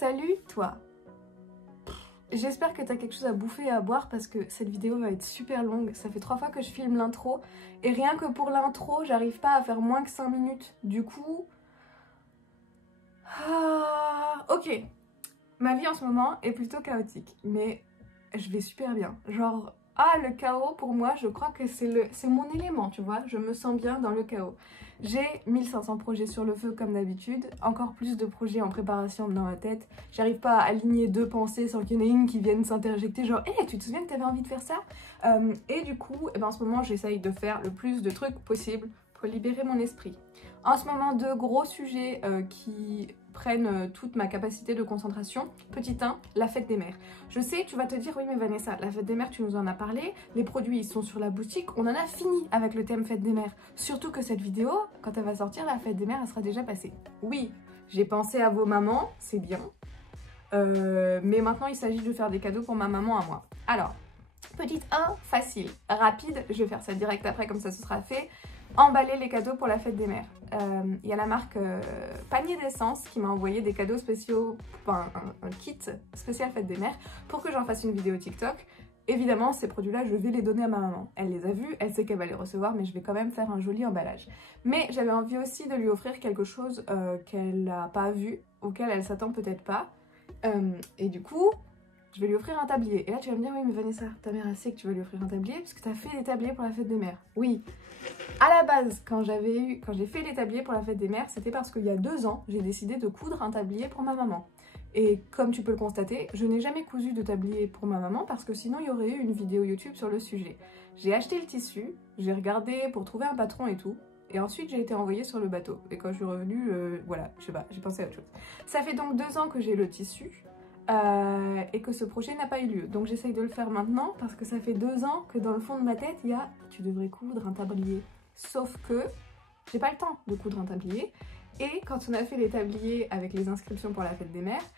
Salut toi. J'espère que t'as quelque chose à bouffer et à boire parce que cette vidéo va être super longue. Ça fait 3 fois que je filme l'intro et rien que pour l'intro, j'arrive pas à faire moins que 5 minutes. Du coup... ok. Ma vie en ce moment est plutôt chaotique, mais je vais super bien. Genre, le chaos pour moi, je crois que c'est mon élément, tu vois. Je me sens bien dans le chaos. J'ai 1500 projets sur le feu comme d'habitude, encore plus de projets en préparation dans ma tête. J'arrive pas à aligner deux pensées sans qu'il y en ait une qui vienne s'interjecter, genre hey, tu te souviens que t'avais envie de faire ça et du coup, en ce moment, j'essaye de faire le plus de trucs possible pour libérer mon esprit. En ce moment, deux gros sujets qui prennent toute ma capacité de concentration. Petit 1, la fête des mères. Je sais, tu vas te dire, oui mais Vanessa, la fête des mères, tu nous en as parlé, les produits ils sont sur la boutique, on en a fini avec le thème fête des mères. Surtout que cette vidéo, quand elle va sortir, la fête des mères, elle sera déjà passée. Oui, j'ai pensé à vos mamans, c'est bien, mais maintenant il s'agit de faire des cadeaux pour ma maman à moi. Alors, petite 1, facile, rapide, je vais faire ça direct après, comme ça ce sera fait. Emballer les cadeaux pour la fête des mères. Il y a la marque Panier d'essence qui m'a envoyé des cadeaux spéciaux, enfin un kit spécial fête des mères pour que j'en fasse une vidéo TikTok. Évidemment, ces produits-là, je vais les donner à ma maman. Elle les a vus, elle sait qu'elle va les recevoir, mais je vais quand même faire un joli emballage. Mais j'avais envie aussi de lui offrir quelque chose qu'elle n'a pas vu, auquel elle s'attend peut-être pas. Et du coup... je vais lui offrir un tablier. Et là, tu vas me dire, oui, mais Vanessa, ta mère, elle sait que tu vas lui offrir un tablier parce que tu as fait des tabliers pour la fête des mères. Oui. À la base, quand j'ai fait les tabliers pour la fête des mères, c'était parce qu'il y a 2 ans, j'ai décidé de coudre un tablier pour ma maman. Et comme tu peux le constater, je n'ai jamais cousu de tablier pour ma maman parce que sinon, il y aurait eu une vidéo YouTube sur le sujet. J'ai acheté le tissu, j'ai regardé pour trouver un patron et tout. Et ensuite, j'ai été envoyée sur le bateau. Et quand je suis revenue, voilà, je sais pas, j'ai pensé à autre chose. Ça fait donc 2 ans que j'ai le tissu. Et que ce projet n'a pas eu lieu. Donc j'essaye de le faire maintenant parce que ça fait 2 ans que dans le fond de ma tête, il y a « tu devrais coudre un tablier ». Sauf que j'ai pas le temps de coudre un tablier. Et quand on a fait les tabliers avec les inscriptions pour la fête des mères,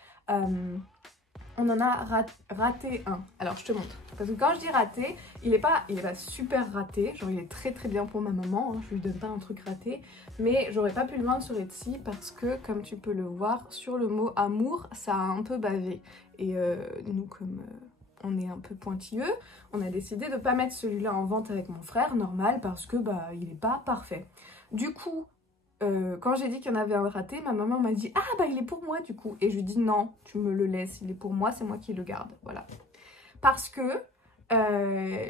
on en a raté un. Alors je te montre. Parce que quand je dis raté, il est pas super raté. Genre il est très très bien pour ma maman. Hein. Je lui donne pas un truc raté. Mais j'aurais pas pu le vendre sur Etsy parce que comme tu peux le voir, sur le mot amour, ça a un peu bavé. Et nous comme on est un peu pointilleux, on a décidé de pas mettre celui-là en vente avec mon frère, normal, parce que il est pas parfait. Du coup, quand j'ai dit qu'il y en avait un raté, ma maman m'a dit « Ah il est pour moi du coup !» Et je lui dis « Non, tu me le laisses, il est pour moi, c'est moi qui le garde. » Voilà. Parce que,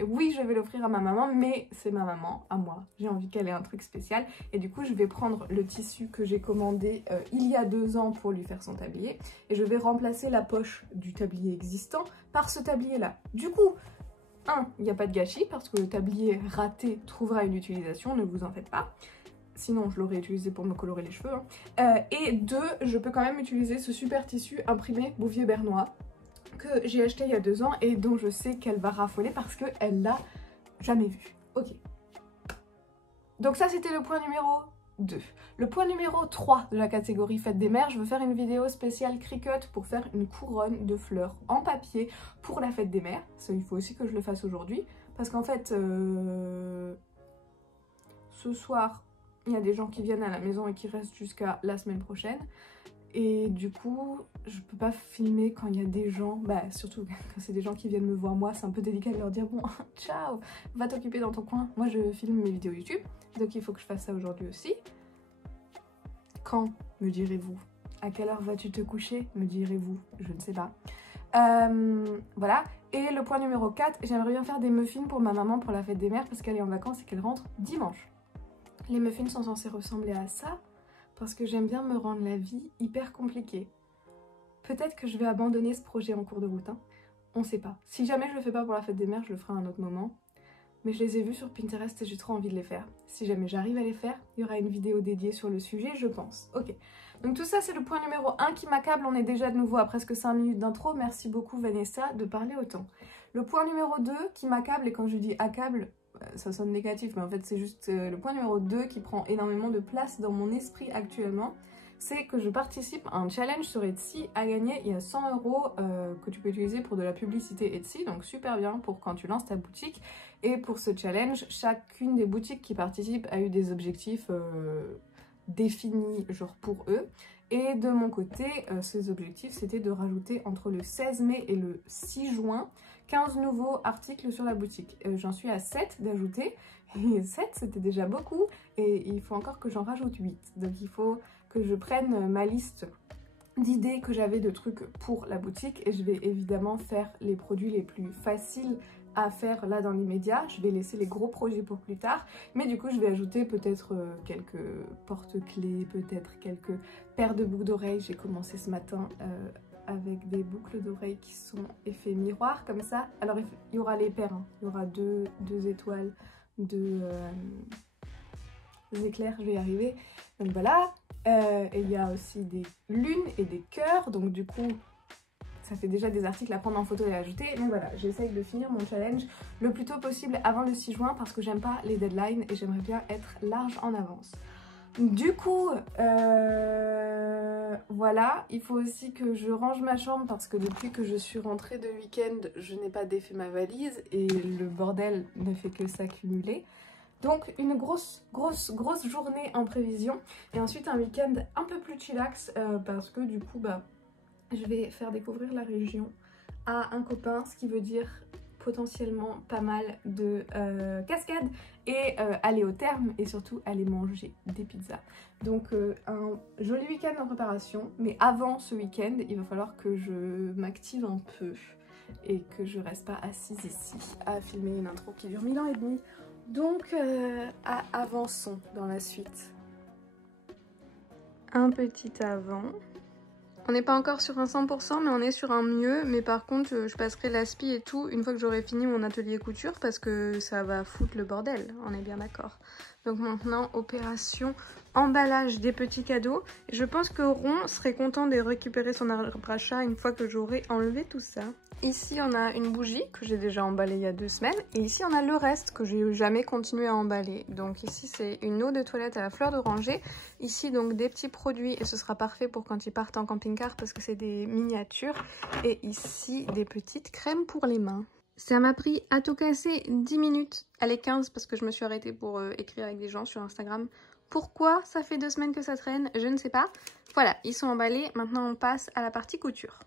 oui, je vais l'offrir à ma maman, mais c'est ma maman, à moi. J'ai envie qu'elle ait un truc spécial. Et du coup, je vais prendre le tissu que j'ai commandé il y a 2 ans pour lui faire son tablier. Et je vais remplacer la poche du tablier existant par ce tablier-là. Du coup... il n'y a pas de gâchis parce que le tablier raté trouvera une utilisation, ne vous en faites pas. Sinon, je l'aurais utilisé pour me colorer les cheveux. Et 2, je peux quand même utiliser ce super tissu imprimé Bouvier-Bernois que j'ai acheté il y a 2 ans et dont je sais qu'elle va raffoler parce qu'elle l'a jamais vu. Ok. Donc ça, c'était le point numéro 2. Le point numéro 3 de la catégorie fête des mères, je veux faire une vidéo spéciale Cricut pour faire une couronne de fleurs en papier pour la fête des mères. Ça, il faut aussi que je le fasse aujourd'hui parce qu'en fait, ce soir, il y a des gens qui viennent à la maison et qui restent jusqu'à la semaine prochaine. Et du coup, je peux pas filmer quand il y a des gens, surtout quand c'est des gens qui viennent me voir moi, c'est un peu délicat de leur dire bon, ciao, va t'occuper dans ton coin. Moi, je filme mes vidéos YouTube, donc il faut que je fasse ça aujourd'hui aussi. Quand, me direz-vous? À quelle heure vas-tu te coucher, me direz-vous? Je ne sais pas. Voilà. Et le point numéro 4, j'aimerais bien faire des muffins pour ma maman pour la fête des mères parce qu'elle est en vacances et qu'elle rentre dimanche. Les muffins sont censés ressembler à ça parce que j'aime bien me rendre la vie hyper compliquée. Peut-être que je vais abandonner ce projet en cours de route, hein. On sait pas. Si jamais je le fais pas pour la fête des mères, je le ferai à un autre moment. Mais je les ai vus sur Pinterest et j'ai trop envie de les faire. Si jamais j'arrive à les faire, il y aura une vidéo dédiée sur le sujet, je pense. Ok. Donc tout ça, c'est le point numéro 1 qui m'accable. On est déjà de nouveau à presque 5 minutes d'intro. Merci beaucoup Vanessa de parler autant. Le point numéro 2 qui m'accable, et quand je dis accable, ça sonne négatif, mais en fait c'est juste le point numéro 2 qui prend énormément de place dans mon esprit actuellement, c'est que je participe à un challenge sur Etsy à gagner. Il y a 100 € que tu peux utiliser pour de la publicité Etsy, donc super bien pour quand tu lances ta boutique. Et pour ce challenge, chacune des boutiques qui participent a eu des objectifs définis genre pour eux. Et de mon côté, ces objectifs, c'était de rajouter entre le 16 mai et le 6 juin 15 nouveaux articles sur la boutique. J'en suis à 7 d'ajouter, et 7 c'était déjà beaucoup, et il faut encore que j'en rajoute 8. Donc il faut que je prenne ma liste d'idées que j'avais de trucs pour la boutique, et je vais évidemment faire les produits les plus faciles à faire là dans l'immédiat. Je vais laisser les gros projets pour plus tard, mais du coup je vais ajouter peut-être quelques porte-clés, peut-être quelques paires de boucles d'oreilles. J'ai commencé ce matin avec des boucles d'oreilles qui sont effet miroir comme ça. Alors il y aura les paires, hein. Il y aura deux étoiles, deux éclairs, je vais y arriver. Donc voilà, et il y a aussi des lunes et des cœurs, donc du coup ça fait déjà des articles à prendre en photo et à ajouter. Donc voilà, j'essaye de finir mon challenge le plus tôt possible avant le 6 juin parce que j'aime pas les deadlines et j'aimerais bien être large en avance. Du coup, voilà, il faut aussi que je range ma chambre parce que depuis que je suis rentrée de week-end, je n'ai pas défait ma valise et le bordel ne fait que s'accumuler. Donc une grosse journée en prévision et ensuite un week-end un peu plus chillax parce que du coup, je vais faire découvrir la région à un copain, ce qui veut dire potentiellement pas mal de cascades et aller au terme et surtout aller manger des pizzas. Donc un joli week-end en préparation, mais avant ce week-end, il va falloir que je m'active un peu et que je reste pas assise ici à filmer une intro qui dure 1000 ans et demi. Donc avançons dans la suite. Un petit avant. On n'est pas encore sur un 100% mais on est sur un mieux, mais par contre je passerai l'aspi et tout une fois que j'aurai fini mon atelier couture parce que ça va foutre le bordel, on est bien d'accord. Donc maintenant opération emballage des petits cadeaux. Je pense que Ron serait content de récupérer son arbre à chat une fois que j'aurai enlevé tout ça. Ici on a une bougie que j'ai déjà emballée il y a 2 semaines et ici on a le reste que j'ai jamais continué à emballer. Donc ici c'est une eau de toilette à la fleur d'oranger, ici donc des petits produits et ce sera parfait pour quand ils partent en camping-car parce que c'est des miniatures, et ici des petites crèmes pour les mains. Ça m'a pris à tout casser 10 minutes, allez 15 parce que je me suis arrêtée pour écrire avec des gens sur Instagram. Pourquoi ça fait 2 semaines que ça traîne, je ne sais pas. Voilà, ils sont emballés, maintenant on passe à la partie couture.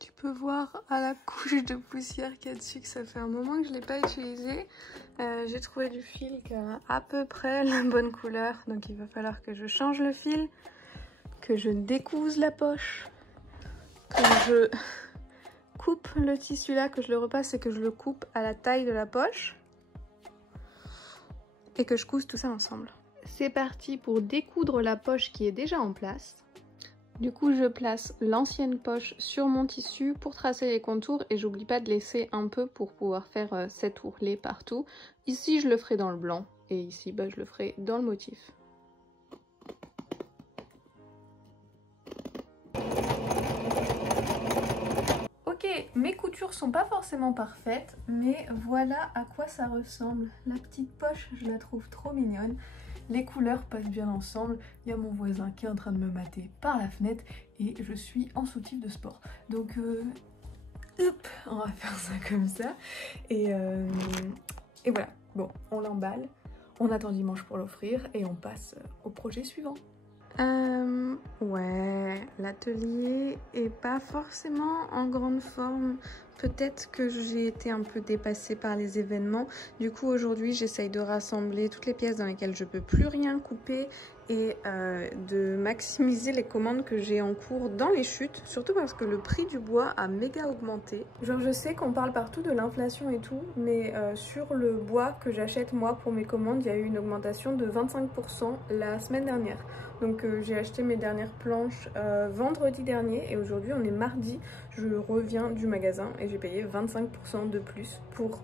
Tu peux voir à la couche de poussière qu'il y a dessus que ça fait un moment que je ne l'ai pas utilisé. J'ai trouvé du fil qui a à peu près la bonne couleur, donc il va falloir que je change le fil, que je découse la poche, que je coupe le tissu là, que je le repasse et que je le coupe à la taille de la poche et que je couse tout ça ensemble. C'est parti pour découdre la poche qui est déjà en place. Du coup je place l'ancienne poche sur mon tissu pour tracer les contours et j'oublie pas de laisser un peu pour pouvoir faire cet ourlet partout. Ici je le ferai dans le blanc et ici je le ferai dans le motif. Ok, mes coutures sont pas forcément parfaites, mais voilà à quoi ça ressemble. La petite poche, je la trouve trop mignonne. Les couleurs passent bien ensemble. Il y a mon voisin qui est en train de me mater par la fenêtre et je suis en soutif de sport. Donc, hop, on va faire ça comme ça. Et voilà, bon, on l'emballe. On attend dimanche pour l'offrir et on passe au projet suivant. Ouais, l'atelier est pas forcément en grande forme. Peut-être que j'ai été un peu dépassée par les événements. Du coup, aujourd'hui, j'essaye de rassembler toutes les pièces dans lesquelles je peux plus rien couper et de maximiser les commandes que j'ai en cours dans les chutes. Surtout parce que le prix du bois a méga augmenté. Genre, je sais qu'on parle partout de l'inflation et tout, mais sur le bois que j'achète moi pour mes commandes, il y a eu une augmentation de 25% la semaine dernière. Donc j'ai acheté mes dernières planches vendredi dernier et aujourd'hui on est mardi, je reviens du magasin et j'ai payé 25% de plus pour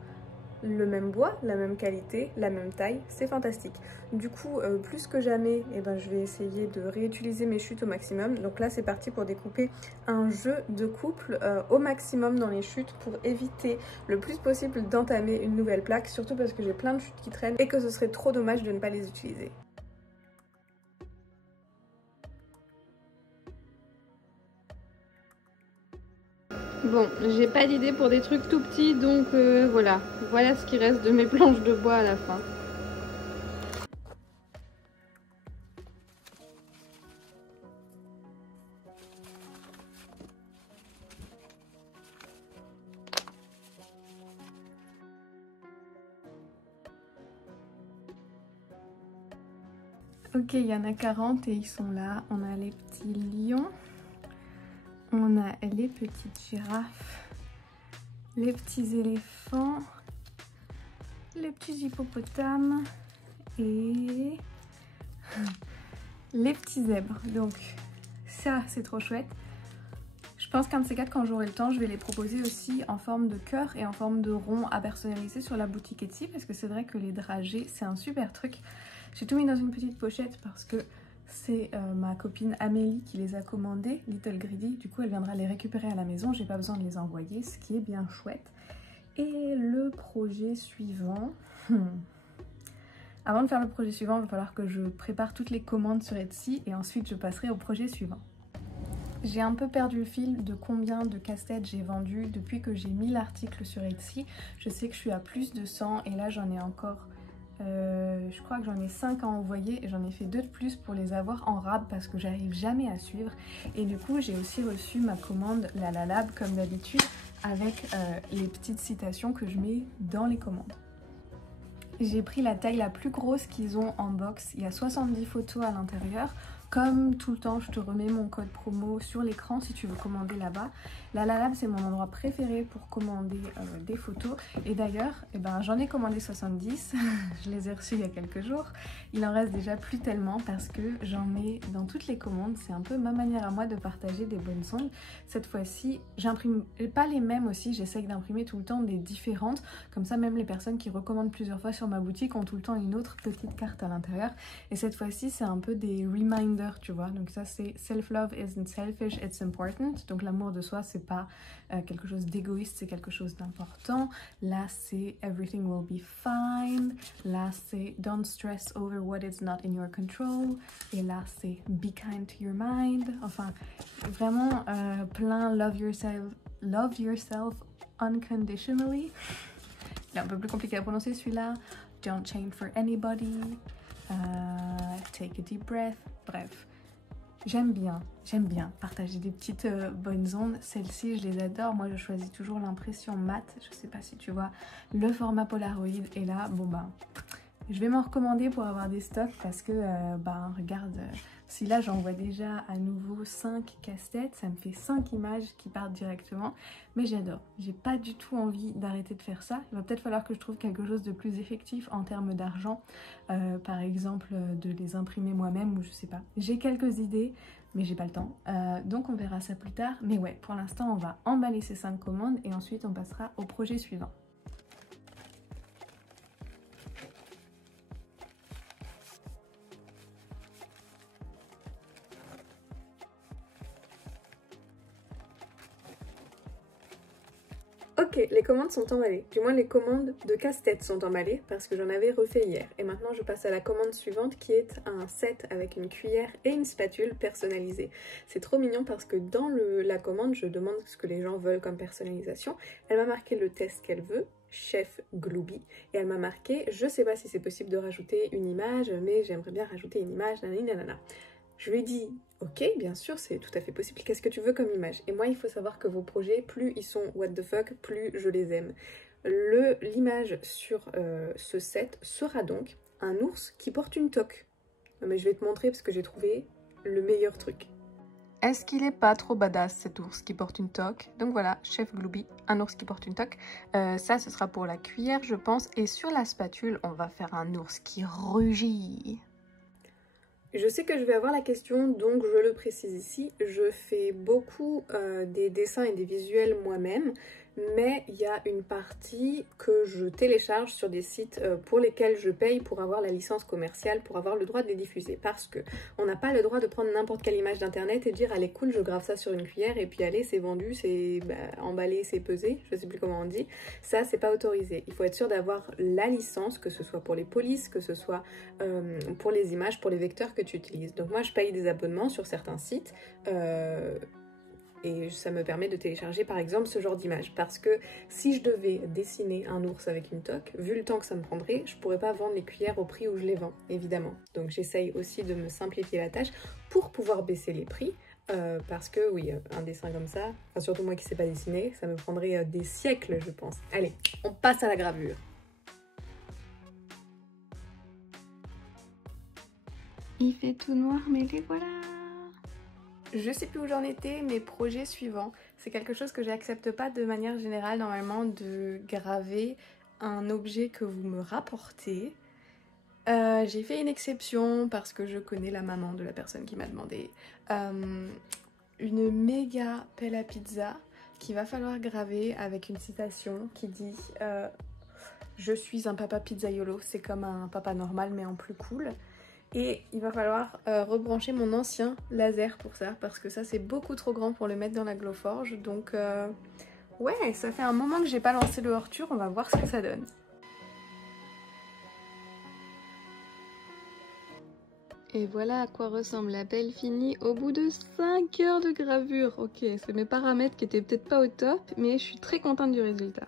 le même bois, la même qualité, la même taille, c'est fantastique. Du coup plus que jamais je vais essayer de réutiliser mes chutes au maximum. Donc là c'est parti pour découper un jeu de couple au maximum dans les chutes pour éviter le plus possible d'entamer une nouvelle plaque, surtout parce que j'ai plein de chutes qui traînent et que ce serait trop dommage de ne pas les utiliser. Bon, j'ai pas d'idée pour des trucs tout petits, donc voilà ce qui reste de mes planches de bois à la fin. Ok, il y en a 40 et ils sont là. On a les petits lions, on a les petites girafes, les petits éléphants, les petits hippopotames et les petits zèbres. Donc ça, c'est trop chouette. Je pense qu'un de ces quatre, quand j'aurai le temps, je vais les proposer aussi en forme de cœur et en forme de rond à personnaliser sur la boutique Etsy, parce que c'est vrai que les dragées, c'est un super truc. J'ai tout mis dans une petite pochette parce que c'est ma copine Amélie qui les a commandées, Little Greedy. Du coup, elle viendra les récupérer à la maison. J'ai pas besoin de les envoyer, ce qui est bien chouette. Et le projet suivant... Avant de faire le projet suivant, il va falloir que je prépare toutes les commandes sur Etsy et ensuite je passerai au projet suivant. J'ai un peu perdu le fil de combien de casse-têtes j'ai vendu depuis que j'ai mis l'article sur Etsy. Je sais que je suis à plus de 100 et là j'en ai encore, je crois que j'en ai 5 à envoyer et j'en ai fait 2 de plus pour les avoir en rab parce que j'arrive jamais à suivre. Et du coup j'ai aussi reçu ma commande La La Lab comme d'habitude avec les petites citations que je mets dans les commandes. J'ai pris la taille la plus grosse qu'ils ont en box, il y a 70 photos à l'intérieur. Comme tout le temps, je te remets mon code promo sur l'écran si tu veux commander là-bas. La La Lab, c'est mon endroit préféré pour commander des photos. Et d'ailleurs, j'en ai commandé 70. Je les ai reçus il y a quelques jours. Il en reste déjà plus tellement parce que j'en mets dans toutes les commandes. C'est un peu ma manière à moi de partager des bonnes ondes. Cette fois-ci, j'imprime pas les mêmes aussi. J'essaye d'imprimer tout le temps des différentes. Comme ça, même les personnes qui recommandent plusieurs fois sur ma boutique ont tout le temps une autre petite carte à l'intérieur. Et cette fois-ci, c'est un peu des reminders. Tu vois, donc ça c'est self-love isn't selfish, it's important. Donc l'amour de soi, c'est pas quelque chose d'égoïste, c'est quelque chose d'important. Là c'est everything will be fine. Là c'est don't stress over what is not in your control. Et là c'est be kind to your mind. Enfin, vraiment plein love yourself unconditionally. Il est un peu plus compliqué à prononcer celui-là. Don't change for anybody. Take a deep breath. Bref, j'aime bien partager des petites bonnes ondes. Celles-ci, je les adore. Moi, je choisis toujours l'impression mat. Je sais pas si tu vois le format Polaroid. Et là, je vais m'en recommander pour avoir des stocks parce que, regarde, si là j'en vois déjà à nouveau 5 casse-têtes, ça me fait 5 images qui partent directement. Mais j'adore. J'ai pas du tout envie d'arrêter de faire ça. Il va peut-être falloir que je trouve quelque chose de plus effectif en termes d'argent. Par exemple, de les imprimer moi-même ou je sais pas. J'ai quelques idées, mais j'ai pas le temps. Donc on verra ça plus tard. Mais ouais, pour l'instant, on va emballer ces 5 commandes et ensuite on passera au projet suivant. Ok, les commandes sont emballées. Du moins les commandes de casse-tête sont emballées parce que j'en avais refait hier. Et maintenant je passe à la commande suivante qui est un set avec une cuillère et une spatule personnalisée. C'est trop mignon parce que dans la commande je demande ce que les gens veulent comme personnalisation. Elle m'a marqué le test qu'elle veut, Chef Glooby, et elle m'a marqué je sais pas si c'est possible de rajouter une image mais j'aimerais bien rajouter une image, nanana. Je lui ai dit, ok, bien sûr, c'est tout à fait possible, qu'est-ce que tu veux comme image? Et moi, il faut savoir que vos projets, plus ils sont what the fuck, plus je les aime. L'image sur ce set sera donc un ours qui porte une toque. Mais je vais te montrer parce que j'ai trouvé le meilleur truc. Est-ce qu'il est pas trop badass cet ours qui porte une toque? Donc voilà, Chef Glooby, un ours qui porte une toque. Ça, ce sera pour la cuillère, je pense. Et sur la spatule, on va faire un ours qui rugit. Je sais que je vais avoir la question, donc je le précise ici. Je fais beaucoup des dessins et des visuels moi-même, mais il y a une partie que je télécharge sur des sites pour lesquels je paye pour avoir la licence commerciale, pour avoir le droit de les diffuser. Parce que on n'a pas le droit de prendre n'importe quelle image d'internet et dire allez cool, je grave ça sur une cuillère et puis allez, c'est vendu, c'est emballé, c'est pesé, je sais plus comment on dit. Ça, c'est pas autorisé. Il faut être sûr d'avoir la licence, que ce soit pour les polices, que ce soit pour les images, pour les vecteurs que tu utilises. Donc moi, je paye des abonnements sur certains sites et ça me permet de télécharger par exemple ce genre d'image. Parce que si je devais dessiner un ours avec une toque, vu le temps que ça me prendrait, je pourrais pas vendre les cuillères au prix où je les vends, évidemment. Donc j'essaye aussi de me simplifier la tâche pour pouvoir baisser les prix. Parce que oui, un dessin comme ça, enfin, surtout moi qui sais pas dessiner, ça me prendrait des siècles je pense. Allez, on passe à la gravure. Il fait tout noir, mais les voilà. Je sais plus où j'en étais, mes projets suivants. C'est quelque chose que j'accepte pas de manière générale normalement, de graver un objet que vous me rapportez. J'ai fait une exception parce que je connais la maman de la personne qui m'a demandé. Une méga pelle à pizza qu'il va falloir graver avec une citation qui dit je suis un papa pizzaiolo, c'est comme un papa normal mais en plus cool. Et il va falloir rebrancher mon ancien laser pour ça, parce que ça c'est beaucoup trop grand pour le mettre dans la Glowforge. Donc ouais, ça fait un moment que j'ai pas lancé le Horture, on va voir ce que ça donne. Et voilà à quoi ressemble la pelle finie au bout de 5 heures de gravure. Ok, c'est mes paramètres qui étaient peut-être pas au top, mais je suis très contente du résultat.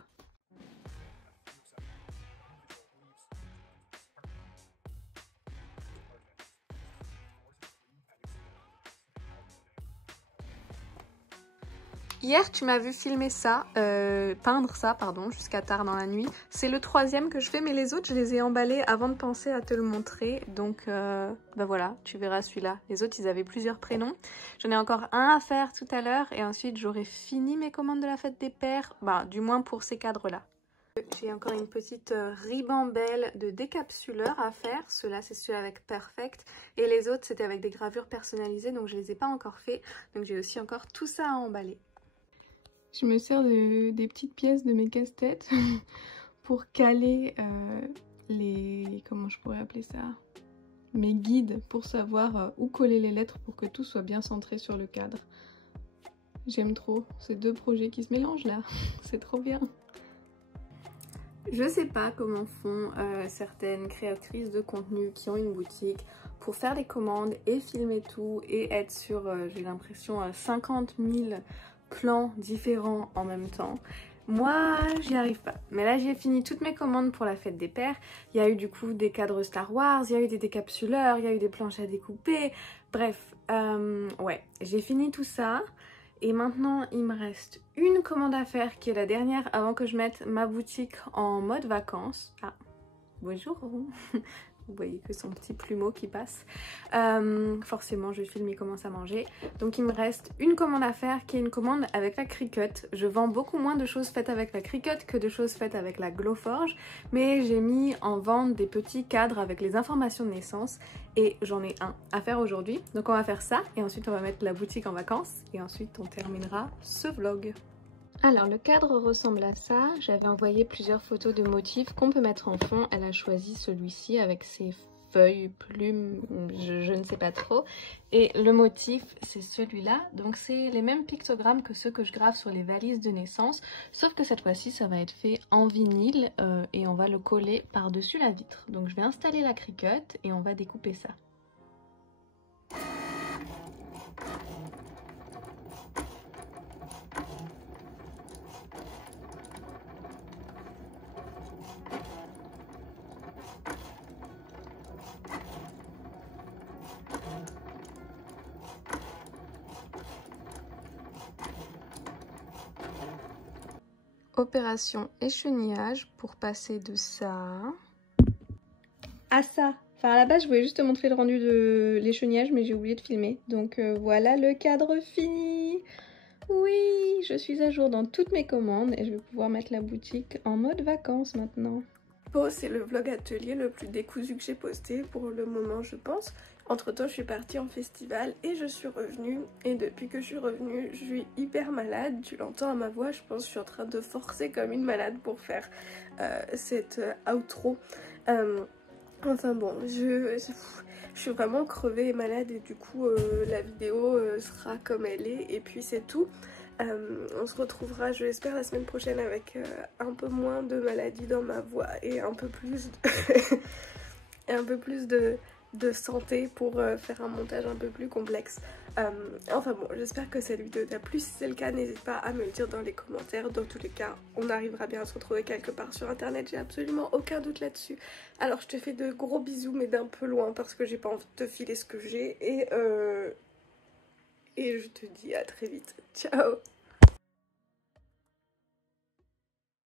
Hier, tu m'as vu filmer ça, peindre ça, pardon, jusqu'à tard dans la nuit. C'est le 3e que je fais, mais les autres, je les ai emballés avant de penser à te le montrer. Donc, bah voilà, tu verras celui-là. Les autres, ils avaient plusieurs prénoms. J'en ai encore un à faire tout à l'heure, et ensuite, j'aurai fini mes commandes de la fête des pères, bah, du moins pour ces cadres-là. J'ai encore une petite ribambelle de décapsuleurs à faire. Ceux-là, c'est celui avec Perfect. Et les autres, c'était avec des gravures personnalisées, donc je les ai pas encore fait. Donc, j'ai aussi encore tout ça à emballer. Je me sers des petites pièces de mes casse-têtes pour caler les... comment je pourrais appeler ça? Mes guides pour savoir où coller les lettres pour que tout soit bien centré sur le cadre. J'aime trop ces deux projets qui se mélangent là, c'est trop bien. Je sais pas comment font certaines créatrices de contenu qui ont une boutique pour faire des commandes et filmer tout et être sur, j'ai l'impression, 50 000 plans différents en même temps. Moi, j'y arrive pas. Mais là, j'ai fini toutes mes commandes pour la fête des pères. Il y a eu du coup des cadres Star Wars, il y a eu des décapsuleurs, il y a eu des planches à découper. Bref, ouais, j'ai fini tout ça. Et maintenant, il me reste une commande à faire qui est la dernière avant que je mette ma boutique en mode vacances. Ah, bonjour. Vous voyez que son petit plumeau qui passe. Forcément, je filme, il commence à manger. Donc il me reste une commande à faire qui est une commande avec la Cricut. Je vends beaucoup moins de choses faites avec la Cricut que de choses faites avec la Glowforge. Mais j'ai mis en vente des petits cadres avec les informations de naissance. Et j'en ai un à faire aujourd'hui. Donc on va faire ça et ensuite on va mettre la boutique en vacances. Et ensuite on terminera ce vlog. Alors le cadre ressemble à ça, j'avais envoyé plusieurs photos de motifs qu'on peut mettre en fond, elle a choisi celui-ci avec ses feuilles, plumes, je ne sais pas trop. Et le motif c'est celui-là, donc c'est les mêmes pictogrammes que ceux que je grave sur les valises de naissance, sauf que cette fois-ci ça va être fait en vinyle et on va le coller par-dessus la vitre. Donc je vais installer la Cricut et on va découper ça. Opération échenillage pour passer de ça à ça. Enfin à la base je voulais juste te montrer le rendu de l'échenillage mais j'ai oublié de filmer. Donc voilà le cadre fini. Oui, je suis à jour dans toutes mes commandes et je vais pouvoir mettre la boutique en mode vacances maintenant. Bon, c'est le vlog atelier le plus décousu que j'ai posté pour le moment je pense. Entre temps je suis partie en festival et je suis revenue et depuis que je suis revenue je suis hyper malade, tu l'entends à ma voix, je pense que je suis en train de forcer comme une malade pour faire cette outro. Enfin bon, je suis vraiment crevée et malade et du coup la vidéo sera comme elle est et puis c'est tout. On se retrouvera je l'espère la semaine prochaine avec un peu moins de maladie dans ma voix et un peu plus de santé pour faire un montage un peu plus complexe. Enfin bon, j'espère que cette vidéo t'a plu. Si c'est le cas, n'hésite pas à me le dire dans les commentaires. Dans tous les cas, on arrivera bien à se retrouver quelque part sur internet, j'ai absolument aucun doute là-dessus. Alors je te fais de gros bisous mais d'un peu loin parce que j'ai pas envie de te filer ce que j'ai et je te dis à très vite. Ciao.